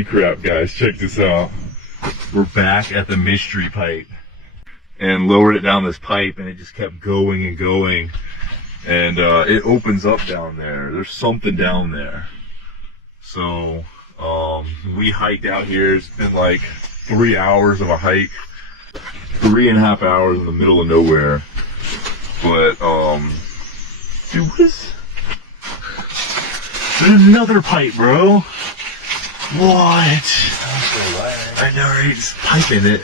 Holy crap, guys, check this out. We're back at the mystery pipe and lowered it down this pipe, and it just kept going and going. And it opens up down there. There's something down there. So we hiked out here. It's been like 3 hours of a hike, 3.5 hours in the middle of nowhere. But dude, what is? There's another pipe, bro. What? I know, right? Just pipe in it.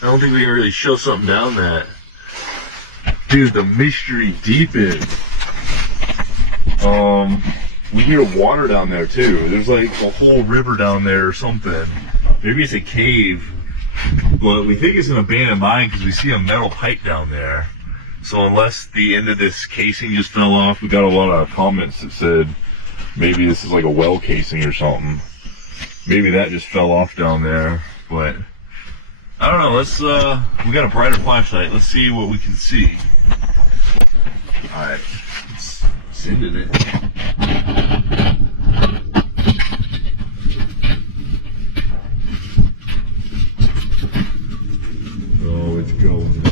I don't think we can really show something down that. Dude, the mystery deepens. We hear water down there too. There's like a whole river down there or something. Maybe it's a cave. But we think it's an abandoned mine because we see a metal pipe down there. So unless the end of this casing just fell off, we got a lot of comments that said maybe this is like a well casing or something. Maybe that just fell off down there. But I don't know. Let's we got a brighter flashlight. Let's see what we can see. Alright, let's send it. Oh, it's going now.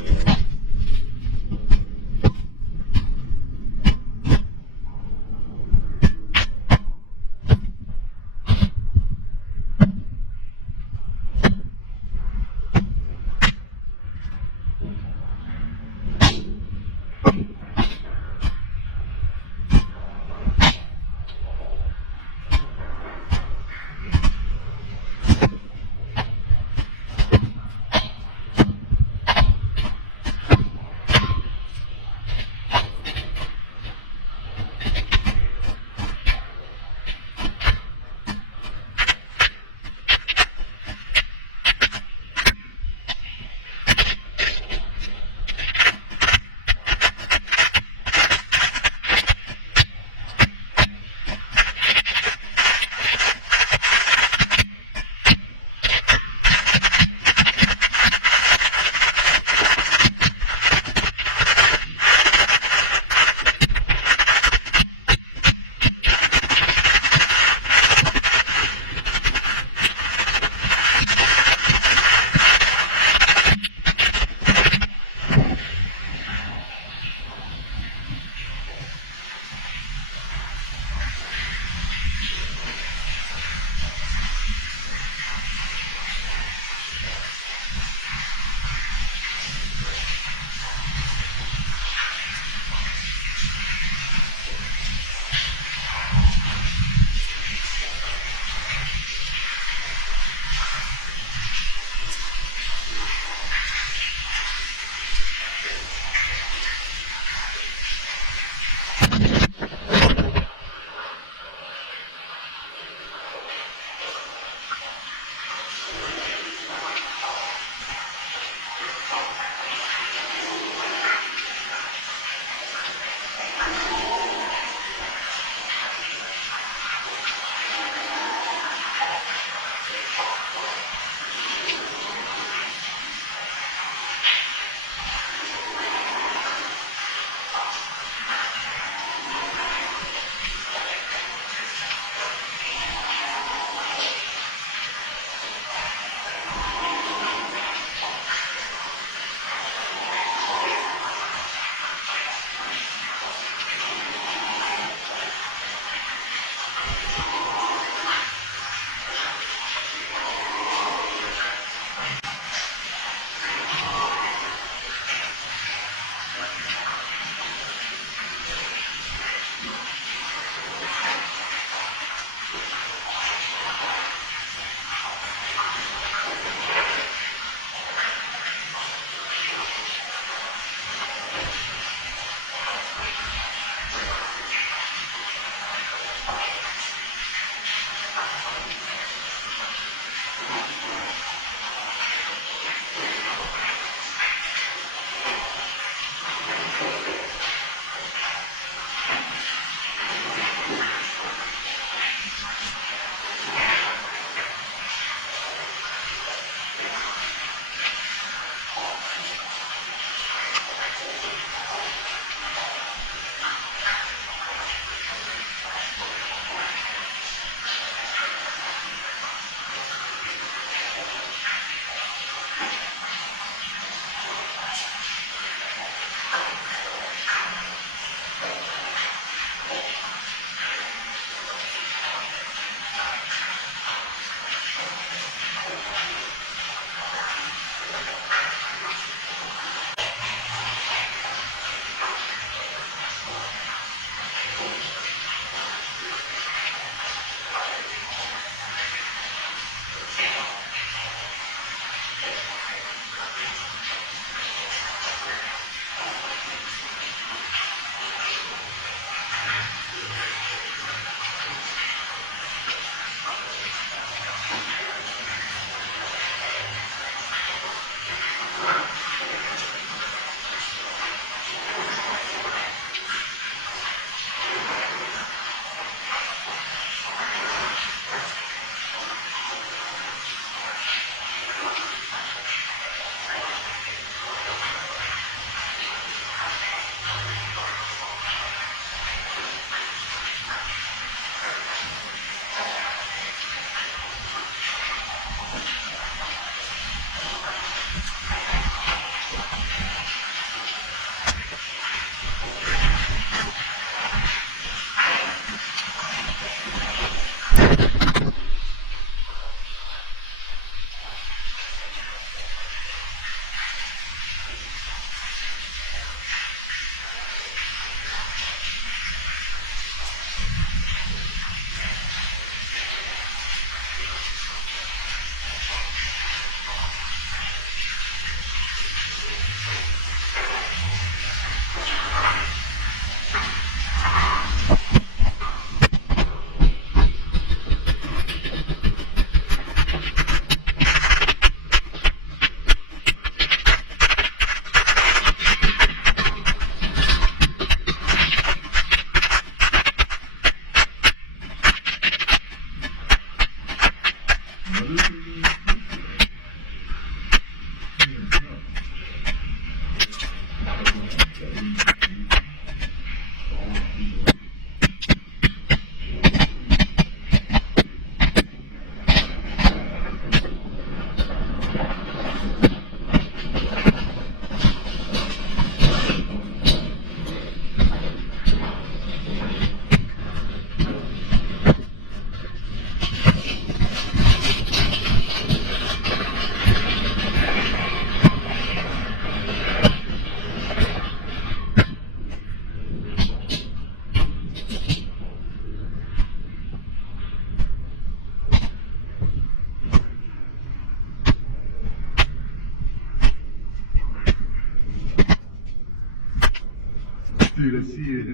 Dude, I see it.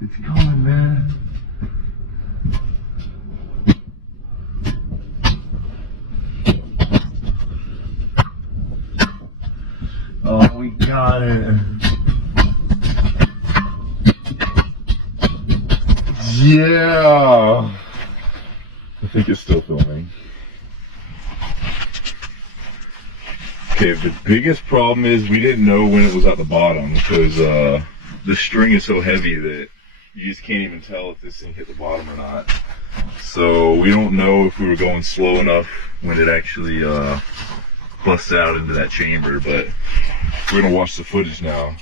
It's coming, man. Oh, we got it. Yeah. I think it's still filming. Okay, the biggest problem is we didn't know when it was at the bottom because the string is so heavy that you just can't even tell if this thing hit the bottom or not. So we don't know if we were going slow enough when it actually busted out into that chamber, but we're gonna watch the footage now